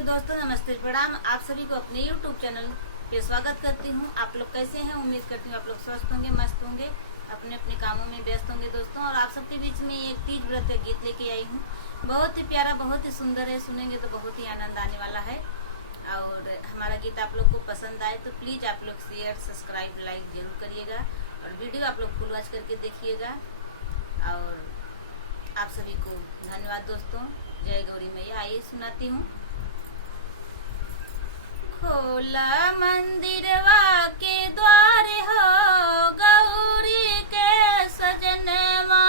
दोस्तों नमस्ते प्रणाम। आप सभी को अपने YouTube चैनल पे स्वागत करती हूँ। आप लोग कैसे हैं? उम्मीद करती हूँ आप लोग स्वस्थ होंगे, मस्त होंगे, अपने अपने कामों में व्यस्त होंगे दोस्तों। और आप सबके बीच में एक तीज व्रत का गीत लेके आई हूँ। बहुत ही प्यारा, बहुत ही सुंदर है, सुनेंगे तो बहुत ही आनंद आने वाला है। और हमारा गीत आप लोग को पसंद आए तो प्लीज़ आप लोग शेयर, सब्सक्राइब, लाइक जरूर करिएगा और वीडियो आप लोग फुल वॉच करके देखिएगा। और आप सभी को धन्यवाद दोस्तों। जय गौरी मैया। आइए सुनाती हूँ। खोला मंदिरवा के द्वार हो गौरी के सजनवा,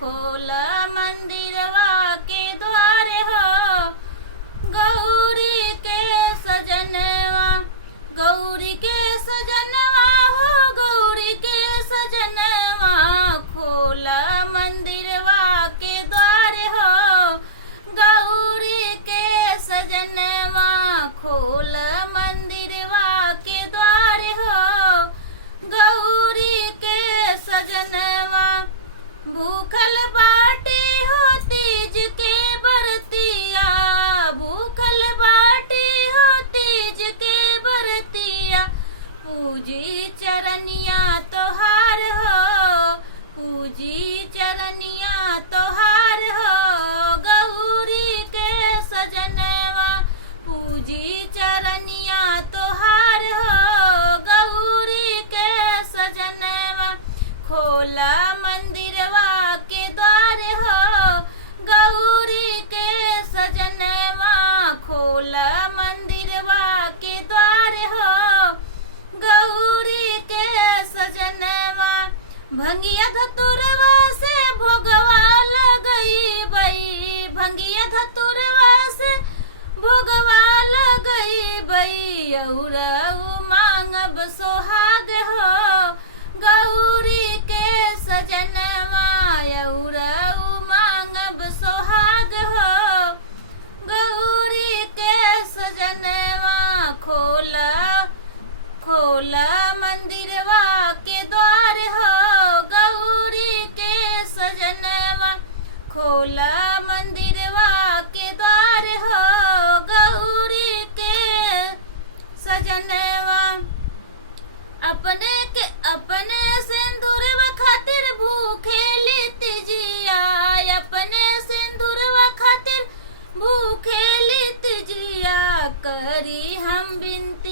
खोला मंदिरवा के द्वार हो गौरी के सजनवा, गौरी के सजनवा हो गौरी के सजनवा, खोला मंदिरवा के द्वार हो गौरी के सजनवा, खोला मंदिरवा के द्वार हो गौरी के सजनवा। भूखल बाटी हो तीज के बरतिया, भूखल बाटी हो तीज के बरतिया, पूजी चरनिया तोहार हो, पूजी चरनिया तोहार हो गौरी के सजनवा, पूजी चरनिया तोहार हो गौरी के सजनवा, खोला मंदिरवा के द्वार हो गौरी के सजनवा, खोला मंदिरवा के द्वार हो गौरी के सजनवा। भंगिया धतुरवा से भोगवा लगई बई, भंगिया धतुरवा से भोगवा लगई बई, औरऊ मांगब सोहाग हो गौरी के सजनवा, औरऊ मांगब सोहाग हो गौरी के सजनवा, खोला खोला मंदिरवा के द्वार हो गौरी के सजनवा, खोला मंदिरवा के द्वार हो गौरी के सजनवा। अपने सिंदूरवा खातिर भूखे लित जिया, अपने सिंदूरवा खातिर भूखे लित जिया, करी हम बिनती